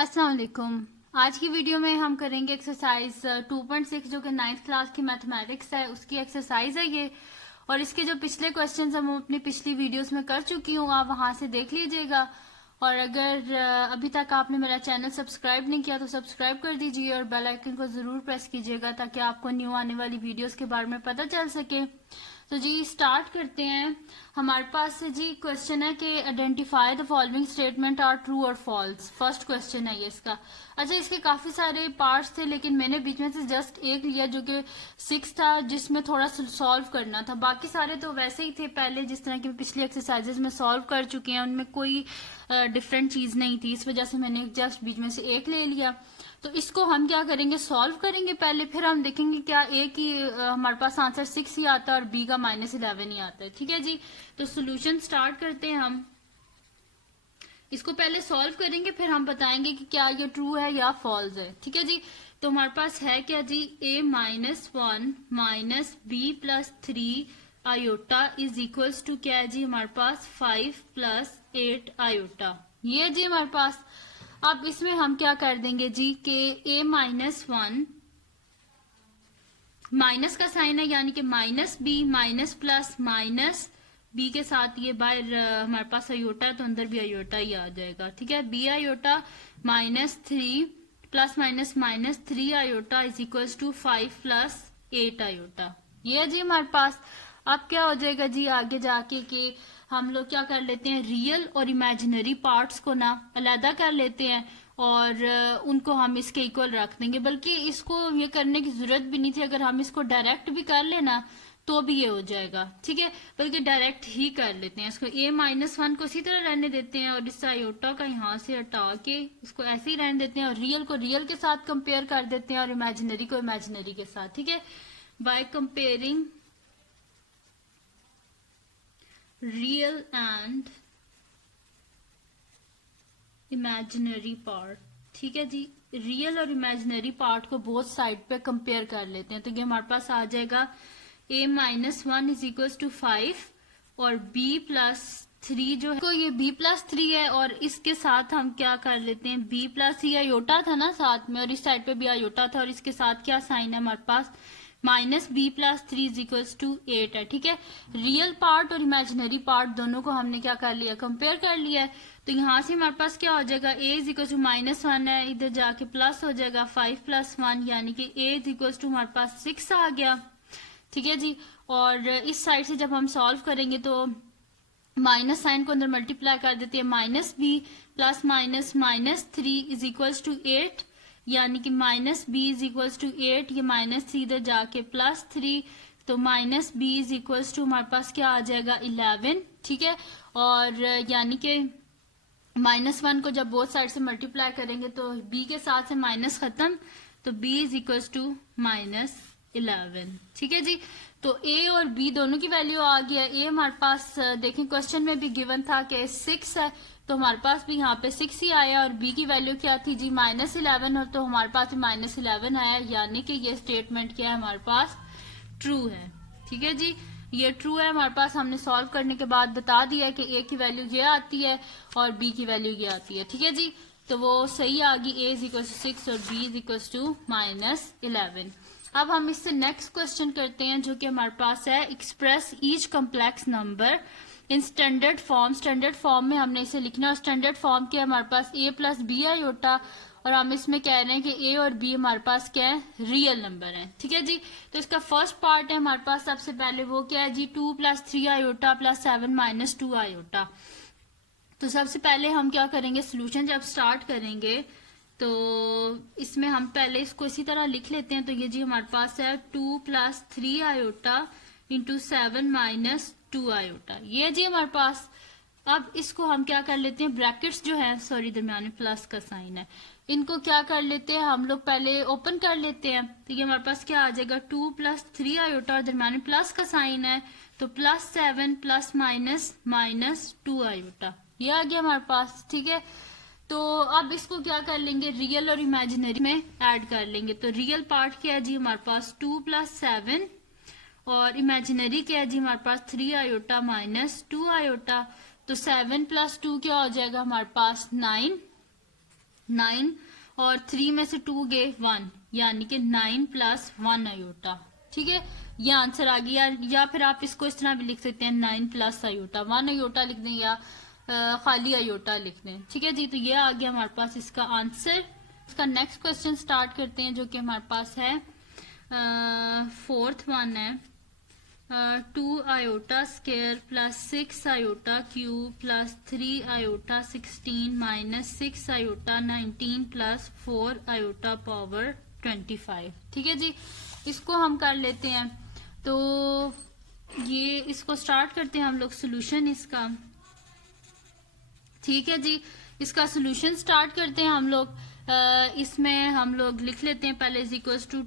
अस्सलाम वालेकुम। आज की वीडियो में हम करेंगे एक्सरसाइज 2.6 जो कि 9th क्लास की मैथमेटिक्स है, उसकी एक्सरसाइज है ये। और इसके जो पिछले क्वेश्चंस हम अपनी पिछली वीडियोस में कर चुकी हूँ, आप वहां से देख लीजिएगा। और अगर अभी तक आपने मेरा चैनल सब्सक्राइब नहीं किया तो सब्सक्राइब कर दीजिए और बेल आइकन को जरूर प्रेस कीजिएगा ताकि आपको न्यू आने वाली वीडियोस के बारे में पता चल सके। तो जी स्टार्ट करते हैं। हमारे पास से जी क्वेश्चन है कि identify the following statement are true और फॉल्स। फर्स्ट क्वेश्चन है ये इसका। अच्छा, इसके काफी सारे पार्ट्स थे लेकिन मैंने बीच में से जस्ट एक लिया जो कि 6 था, जिसमें थोड़ा सॉल्व करना था। बाकी सारे तो वैसे ही थे पहले, जिस तरह की पिछली एक्सरसाइजेस में सॉल्व कर चुके हैं, उनमें कोई डिफरेंट चीज नहीं थी, इस वजह से मैंने जस्ट बीच में से एक ले लिया। तो इसको हम क्या करेंगे, सॉल्व करेंगे पहले, फिर हम देखेंगे क्या ए की हमारे पास आंसर 6 ही आता है और बी का -11 ही आता है। ठीक है जी, तो सोल्यूशन स्टार्ट करते हैं। हम इसको पहले सॉल्व करेंगे फिर हम बताएंगे कि क्या ये ट्रू है या फॉल्स है। ठीक है जी, तो हमारे पास है क्या जी, a -1 minus B plus 3 iota is equals to क्या है जी, हमारे पास 5 प्लस 8 आयोटा। ये है जी हमारे पास। अब इसमें हम क्या कर देंगे जी कि a -1 माइनस का साइन है यानी कि minus B minus plus minus B के साथ ये बाहर हमारे पास आयोटा है तो अंदर भी आयोटा ही आ जाएगा। ठीक है, B iota -3 plus minus -3 iota is equals to 5 plus 8 iota. ये है जी हमारे पास। अब क्या हो जाएगा जी आगे जाके कि हम लोग क्या कर लेते हैं, रियल और इमेजिनरी पार्ट्स को ना अलहदा कर लेते हैं और उनको हम इसके इक्वल रख देंगे। बल्कि इसको ये करने की जरूरत भी नहीं थी, अगर हम इसको डायरेक्ट भी कर लेना तो भी ये हो जाएगा। ठीक है, बल्कि डायरेक्ट ही कर लेते हैं इसको। a -1 को इसी तरह रहने देते हैं और इस आयोटा का यहाँ से हटा के इसको ऐसे ही रहने देते हैं और रियल को रियल के साथ कंपेयर कर देते हैं और इमेजिनरी को इमेजिनरी के साथ। ठीक है, by comparing real and imaginary part. ठीक है जी, रियल और इमेजिनरी पार्ट को बोथ साइड पे कंपेयर कर लेते हैं तो ये हमारे पास आ जाएगा a -1 इज इक्वल टू 5 और b प्लस 3 जो है, तो ये b प्लस 3 है और इसके साथ हम क्या कर लेते हैं, b प्लस ये आयोटा था ना साथ में और इस साइड पे भी आयोटा था और इसके साथ क्या साइन है हमारे पास, -b plus 3 is equal to 8 है। ठीक है, रियल पार्ट और इमेजिनरी पार्ट दोनों को हमने क्या कर लिया, कंपेयर कर लिया है। तो यहाँ से हमारे पास क्या हो जाएगा, a इज इक्वल टू -1 है, इधर जाके प्लस हो जाएगा 5 प्लस 1 यानी कि a इज इक्वल टू हमारे पास 6 आ गया। ठीक है जी, और इस साइड से जब हम सॉल्व करेंगे तो माइनस साइन को अंदर मल्टीप्लाई कर देते हैं, -b plus -3 is equal to 8 यानी कि -b इज इक्वल टू 8, ये -3 इधर जाके +3 तो -b इज इक्वल टू हमारे पास क्या आ जाएगा 11। ठीक है, और यानी कि -1 को जब बोथ साइड से मल्टीप्लाई करेंगे तो b के साथ से माइनस खत्म तो b इज इक्वल टू -11। ठीक है जी, तो a और b दोनों की वैल्यू आ गया। a हमारे पास देखें क्वेश्चन में भी गिवन था कि 6 है तो हमारे पास भी यहाँ पे 6 ही आया और b की वैल्यू क्या थी जी -11 और तो हमारे पास भी -11 आया यानी कि ये स्टेटमेंट क्या है हमारे पास ट्रू है। ठीक है जी, ये ट्रू है हमारे पास। हमने सॉल्व करने के बाद बता दिया कि a की वैल्यू ये आती है और b की वैल्यू ये आती है। ठीक है जी, तो वो सही आ गई, a इज इक्वल टू 6 और b इज इक्वल टू -11। अब हम इससे नेक्स्ट क्वेश्चन करते हैं जो कि हमारे पास है, express each complex number in standard form. Standard form में हमने इसे लिखना है और स्टैंडर्ड फॉर्म के हमारे पास a प्लस बी आयोटा और हम इसमें कह रहे हैं कि a और b हमारे पास क्या है, रियल नंबर है। ठीक है जी, तो इसका फर्स्ट पार्ट है हमारे पास सबसे पहले वो क्या है जी, 2 plus 3 iota plus 7 minus 2 iota. तो सबसे पहले हम क्या करेंगे, सोल्यूशन जब स्टार्ट करेंगे तो इसमें हम पहले इसको इसी तरह लिख लेते हैं। तो ये जी हमारे पास है 2 plus 3 iota into 7 minus 2 iota, ये जी हमारे पास। अब इसको हम क्या कर लेते हैं, ब्रैकेट्स जो है, सॉरी दरम्यान में प्लस का साइन है, इनको क्या कर लेते हैं हम लोग पहले ओपन कर लेते हैं। तो ये हमारे पास क्या आ जाएगा, 2 प्लस 3 आयोटा और दरम्यान में प्लस का साइन है तो +7 प्लस माइनस 2 आयोटा, ये आ गया हमारे पास। ठीक है, तो अब इसको क्या कर लेंगे, रियल और इमेजिनरी में ऐड कर लेंगे। तो रियल पार्ट क्या है जी हमारे पास 2 प्लस 7 और इमेजिनरी क्या है जी हमारे पास 3 आयोटा माइनस 2 आयोटा। तो 7 प्लस 2 क्या हो जाएगा हमारे पास 9 9 और 3 में से 2 गए 1, यानी कि 9 + 1 आयोटा। ठीक है, ये आंसर आ गया। या फिर आप इसको इस तरह भी लिख सकते हैं 9 + आयोटा, 1 आयोटा लिख दें या खाली आयोटा लिख दें। ठीक है जी, तो ये आ गया हमारे पास इसका आंसर। इसका नेक्स्ट क्वेश्चन स्टार्ट करते हैं जो कि हमारे पास है 4th वन है 2 iota square + 6 iota cube + 3 iota 16 - 6 iota 19 + 4 iota power 25। ठीक है जी, इसको हम कर लेते हैं। तो ये इसको स्टार्ट करते हैं हम लोग सोल्यूशन इसका। ठीक है जी, इसका सोल्यूशन स्टार्ट करते हैं हम लोग। इसमें हम लोग लिख लेते हैं पहले =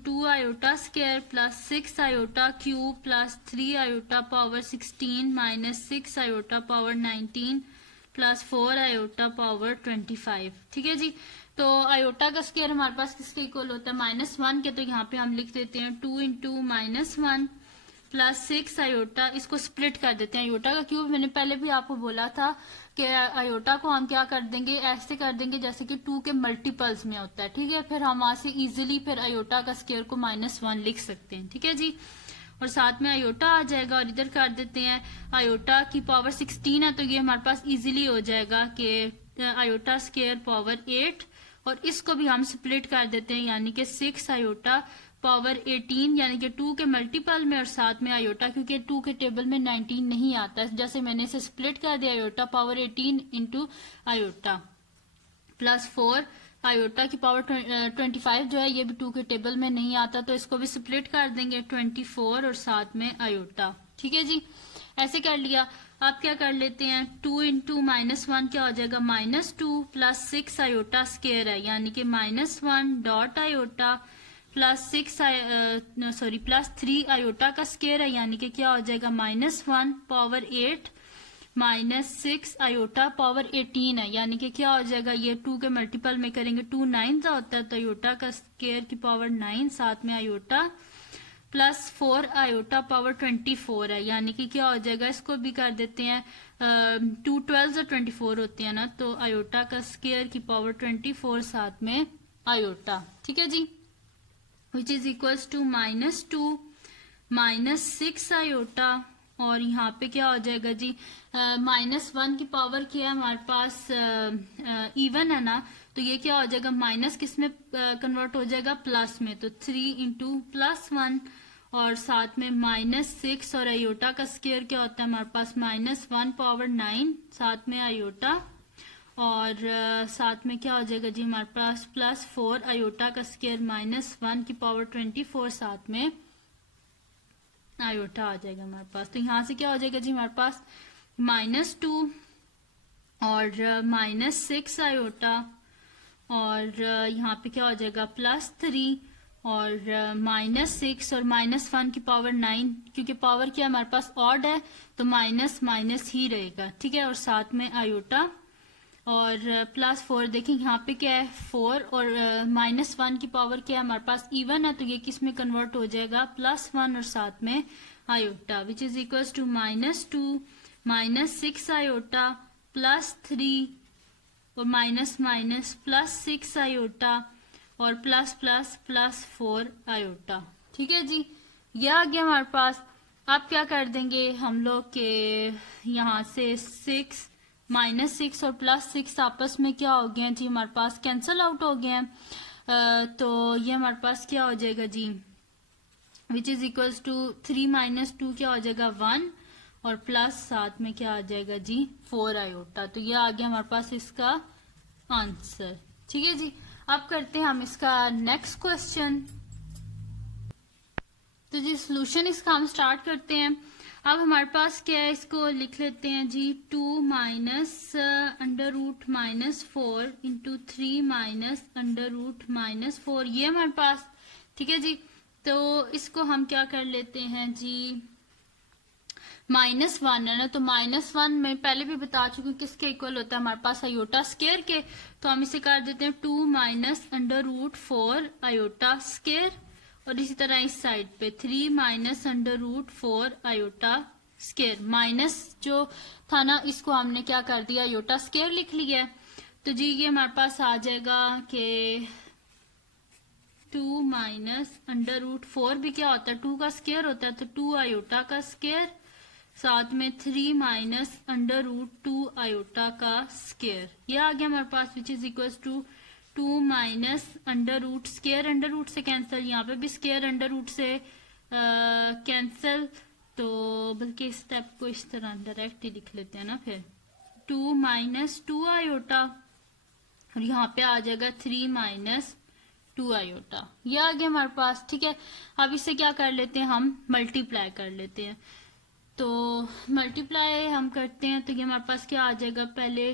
2 iota square + 6 iota cube + 3 iota power 16 - 6 iota power 19 + 4 iota power 25। ठीक है जी, तो आयोटा का स्क्वायर हमारे पास किसके इक्वल होता है -1 के, तो यहाँ पे हम लिख देते हैं 2 × -1 + 6 आयोटा। इसको स्प्लिट कर देते हैं। आयोटा का क्यूब मैंने पहले भी आपको बोला था कि आयोटा को हम क्या कर देंगे, ऐसे कर देंगे जैसे कि 2 के मल्टीपल्स में होता है। ठीक है, फिर हम वहां से इजीली फिर आयोटा का स्क्वायर को -1 लिख सकते हैं। ठीक है जी, और साथ में आयोटा आ जाएगा और इधर कर देते हैं आयोटा की पावर 16 है, तो ये हमारे पास इजीली हो जाएगा कि आयोटा स्क्वायर पावर 8, और इसको भी हम स्प्लिट कर देते हैं, यानी कि 6 आयोटा पावर 18, यानी कि 2 के मल्टीपल में और साथ में आयोटा, क्योंकि 2 के टेबल में 19 नहीं आता है, जैसे मैंने इसे स्प्लिट कर दिया आयोटा पावर 18 × आयोटा + 4 आयोटा की पावर 25 जो है ये भी 2 के टेबल में नहीं आता, तो इसको भी स्प्लिट कर देंगे 24 और साथ में आयोटा। ठीक है जी, ऐसे कर लिया। आप क्या कर लेते हैं 2 × -1 क्या हो जाएगा -2 + 6 आयोटा स्क्वायर है, यानी कि -1 डॉट आयोटा + 3 आयोटा का स्क्वायर है, यानी कि क्या हो जाएगा -1 पावर 8 -6 आयोटा पावर 18 है, यानी कि क्या हो जाएगा, ये 2 के मल्टीपल में करेंगे 2 9 होता है, तो आयोटा का स्क्वायर की पावर 9 साथ में आयोटा + 4 आयोटा पावर 24 है, यानी कि क्या हो जाएगा, इसको भी कर देते हैं 2 12 और 24 होते हैं ना, तो आयोटा का स्क्वायर की पावर 24 साथ में आयोटा। ठीक है जी, which is equals to -2 -6 iota, और यहाँ पे क्या हो जाएगा जी -1 की पावर क्या है हमारे पास इवन है ना, तो ये क्या हो जाएगा माइनस किस में कन्वर्ट हो जाएगा प्लस में, तो 3 × +1 और साथ में -6 और आयोटा का स्क्वायर क्या होता है हमारे पास -1 पावर 9 साथ में आयोटा, और साथ में क्या हो जाएगा जी हमारे पास +4 आयोटा का स्क्वायर -1 की पावर 24 साथ में आयोटा आ जाएगा हमारे पास। तो यहाँ से क्या हो जाएगा जी हमारे पास -2 और -6 आयोटा, और यहाँ पे क्या हो जाएगा +3 और -6 और -1 की पावर 9, क्योंकि पावर क्या हमारे पास ऑड है तो माइनस ही रहेगा। ठीक है, और साथ में आयोटा और +4 देखिए यहाँ पे क्या है 4 और -1 की पावर क्या है हमारे पास इवन है, तो ये किस में कन्वर्ट हो जाएगा +1 और साथ में iota, which is equals to -2 -6 iota +3 और +6 आयोटा और +4 आयोटा। ठीक है जी, यह आ गया हमारे पास। अब क्या कर देंगे हम लोग के यहाँ से 6 -6 और +6 आपस में क्या हो गए जी हमारे पास कैंसल आउट हो गए हैं, तो ये हमारे पास क्या हो जाएगा जी विच इज इक्वल्स टू 3 - 2 क्या हो जाएगा 1 और प्लस साथ में क्या आ जाएगा जी 4 आयोटा। तो ये आ गया हमारे पास इसका आंसर। ठीक है जी, अब करते हैं हम इसका नेक्स्ट क्वेश्चन। तो जी सोल्यूशन इसका हम स्टार्ट करते हैं। अब हमारे पास क्या है, इसको लिख लेते हैं जी 2 - √-4 इंटू 3 - √-4 ये हमारे पास। ठीक है जी, तो इसको हम क्या कर लेते हैं जी -1 है ना, तो -1 में पहले भी बता चुकी हूँ किसके इक्वल होता है हमारे पास आयोटा स्क्वायर के, तो हम इसे कर देते हैं 2 - √4 आयोटा स्क्वायर, और इसी तरह इस साइड पे 3 - √4 आयोटा स्क्वायर। माइनस जो था ना इसको हमने क्या कर दिया आयोटा स्क्वायर लिख लिया है, तो जी ये हमारे पास आ जाएगा कि 2 माइनस अंडर रूट 4 भी क्या होता है, 2 का स्क्वायर होता है, तो 2 आयोटा का स्क्वायर, साथ में 3 माइनस अंडर रूट 2 आयोटा का स्क्वायर, ये आ गया हमारे पास, which is equal to 2 minus under root, square under root से कैंसिल, यहाँ पे भी स्क्वायर अंडर रूट से कैंसिल, तो बल्कि इस स्टेप को इस तरह डायरेक्ट ही लिख लेते हैं ना, फिर 2 माइनस 2 आयोटा और यहाँ पे आ जाएगा 3 माइनस 2 आयोटा, ये आ गया हमारे पास। ठीक है, अब इसे क्या कर लेते हैं, हम मल्टीप्लाई कर लेते हैं। तो मल्टीप्लाई हम करते हैं तो ये हमारे पास क्या आ जाएगा, पहले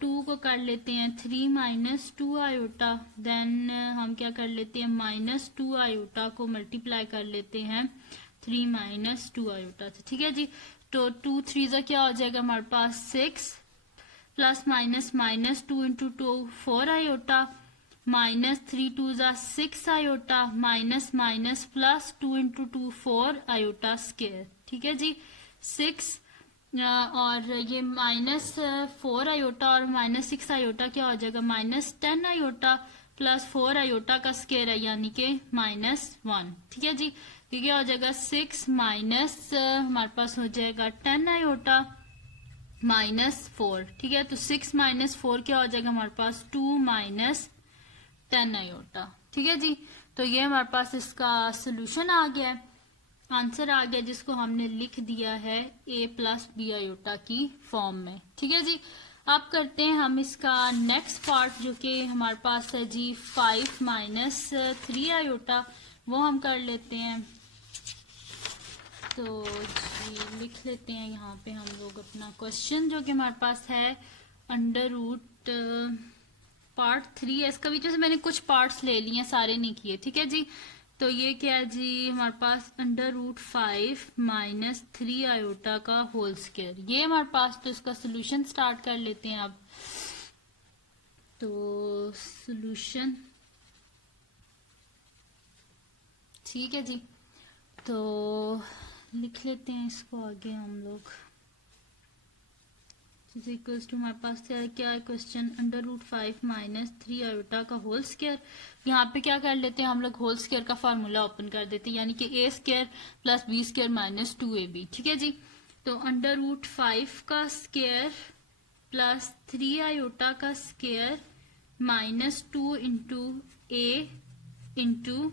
2 को कर लेते हैं 3 माइनस 2 आयोटा, देन हम क्या कर लेते हैं माइनस 2 आयोटा को मल्टीप्लाई कर लेते हैं 3 माइनस 2 आयोटा से। ठीक है जी, तो 2 3 जा क्या हो जाएगा हमारे पास 6, plus minus minus 2 into 2 4 iota, minus 3 2 जा 6 iota, minus minus plus 2 into 2 4 iota square. ठीक है जी, 6 और ये माइनस 4 आयोटा और माइनस 6 आयोटा क्या हो जाएगा माइनस 10 आयोटा, प्लस 4 आयोटा का स्क्वायर है यानी कि -1। ठीक है जी, तो क्या हो जाएगा 6 माइनस हमारे पास हो जाएगा 10 आयोटा -4। ठीक है, तो 6 माइनस 4 क्या हो जाएगा हमारे पास 2 माइनस 10 आयोटा। ठीक है जी, तो ये हमारे पास इसका सोल्यूशन आ गया है, आंसर आ गया, जिसको हमने लिख दिया है a प्लस बी आयोटा की फॉर्म में। ठीक है जी, अब करते हैं हम इसका नेक्स्ट पार्ट जो कि हमारे पास है जी 5 माइनस 3 आयोटा, वो हम कर लेते हैं। तो जी लिख लेते हैं यहाँ पे हम लोग अपना क्वेश्चन जो कि हमारे पास है अंडर रूट पार्ट 3 है, इसका बीच में मैंने कुछ पार्ट्स ले लिए, सारे नहीं किए। ठीक है जी, तो ये क्या है जी हमारे पास अंडर रूट 5 माइनस 3 आयोटा का होल स्क्वायर, ये हमारे पास, तो इसका सोल्यूशन स्टार्ट कर लेते हैं अब। तो सोल्यूशन, ठीक है जी, तो लिख लेते हैं इसको आगे हम लोग। इक्वल्स टू हमारे पास क्या है question, under root 5 minus 3 iota का होल स्क्वायर। यहाँ पे क्या कर लेते हैं हम लोग, होल स्क्वायर का फार्मूला ओपन कर देते हैं, यानी कि a square plus B square minus 2ab। ठीक है जी, तो अंडर रूट 5 का स्क्वायर प्लस 3 आयोटा का square minus 2 into A into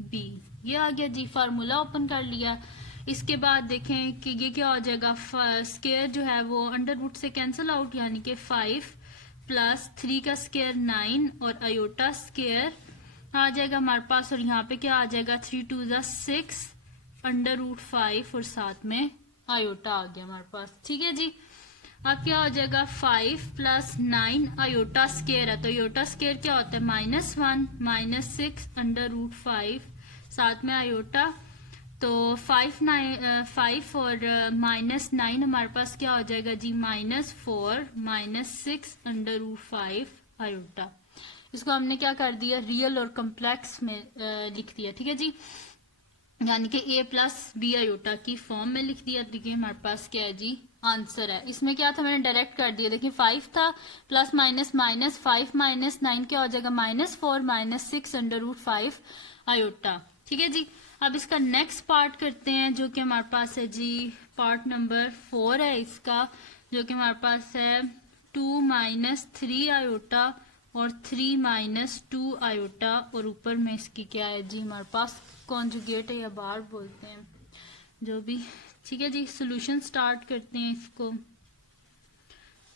B, ये आ गया जी, फार्मूला ओपन कर लिया। इसके बाद देखें कि ये क्या हो जाएगा, स्क्वायर जो है वो अंडर रूट से कैंसिल आउट, यानी कि 5 प्लस 3 का स्क्वायर 9 और आयोटा स्क्वायर आ जाएगा हमारे पास, और यहाँ पे क्या आ जाएगा 3 2 जा 6 अंडर रूट 5 और साथ में आयोटा आ गया हमारे पास। ठीक है जी, अब क्या हो जाएगा 5 प्लस 9 आयोटा स्क्वायर है, तो आयोटा स्क्वायर क्या होता है -1 -6 अंडर रूट 5 साथ में आयोटा, तो 5 और -9 हमारे पास क्या हो जाएगा जी -4 -6 अंडर रूट 5 आयोटा। इसको हमने क्या कर दिया, रियल और कॉम्प्लेक्स में लिख दिया। ठीक है जी, यानी कि a प्लस बी आयोटा की फॉर्म में लिख दिया। देखिए हमारे पास क्या है जी आंसर है, इसमें क्या था मैंने डायरेक्ट कर दिया। देखिए 5 था प्लस माइनस माइनस 5 माइनस 9 क्या हो जाएगा -4 -6 अंडर रूट 5 आयोटा। ठीक है जी, अब इसका नेक्स्ट पार्ट करते हैं जो कि हमारे पास है जी पार्ट नंबर 4 है इसका, जो कि हमारे पास है 2 माइनस 3 आयोटा और 3 माइनस 2 आयोटा, और ऊपर में इसकी क्या है जी हमारे पास कॉन्जुगेट है या बार बोलते हैं जो भी। ठीक है जी, सोल्यूशन स्टार्ट करते हैं इसको।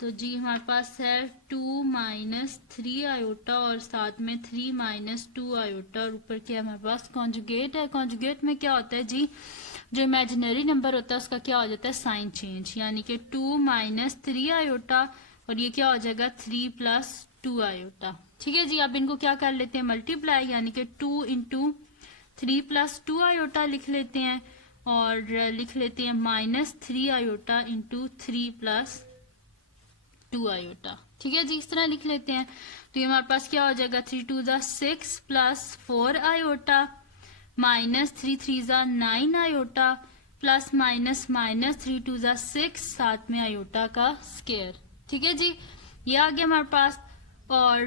तो जी हमारे पास है 2 माइनस 3 आयोटा और साथ में 3 माइनस 2 आयोटा, और ऊपर क्या हमारे पास कॉन्जुगेट है। कॉन्जुगेट में क्या होता है जी, जो इमेजिनरी नंबर होता है उसका क्या हो जाता है साइन चेंज, यानी कि 2 माइनस 3 आयोटा और ये क्या हो जाएगा 3 प्लस 2 आयोटा। ठीक है जी, अब इनको क्या कर लेते हैं मल्टीप्लाई, यानी कि 2 इंटू 3 प्लस 2 आयोटा लिख लेते हैं, और लिख लेते हैं -3 आयोटा इंटू 3 प्लस 2 आयोटा। ठीक है जी, इस तरह लिख लेते हैं। तो ये हमारे पास क्या हो जाएगा 3 2 जा 6 प्लस 4 आयोटा माइनस 3 3 जा 9 आयोटा प्लस माइनस माइनस 3 2 जा 6 साथ में आयोटा का स्क्वायर। ठीक है जी, ये आ गया हमारे पास। और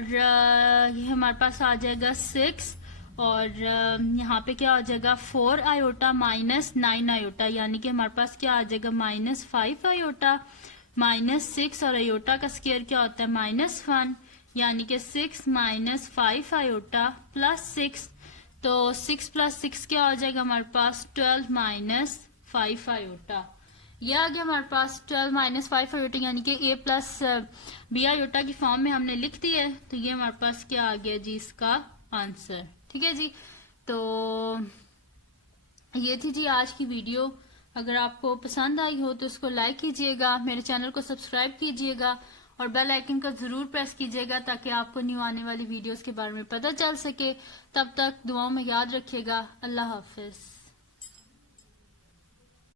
ये हमारे पास आ जाएगा 6 और यहाँ पे क्या आ जाएगा 4 आयोटा माइनस 9 आयोटा, यानी कि हमारे पास क्या आ जाएगा -5 आयोटा माइनस 6 और आयोटा का स्क्वायर क्या होता है -1, यानी कि 6 माइनस 5 आयोटा प्लस 6। तो 6 प्लस 6 क्या आ जाएगा हमारे पास 12 माइनस 5 आयोटा। ये आ गया हमारे पास 12 माइनस 5 आयोटा, यानी कि a प्लस बी आयोटा की फॉर्म में हमने लिख दिया है। तो ये हमारे पास क्या आ गया जी इसका आंसर। ठीक है जी, तो ये थी जी आज की वीडियो। अगर आपको पसंद आई हो तो इसको लाइक कीजिएगा, मेरे चैनल को सब्सक्राइब कीजिएगा और बेल आइकन का जरूर प्रेस कीजिएगा ताकि आपको न्यू आने वाली वीडियोस के बारे में पता चल सके। तब तक दुआओं में याद रखिएगा। अल्लाह हाफिज।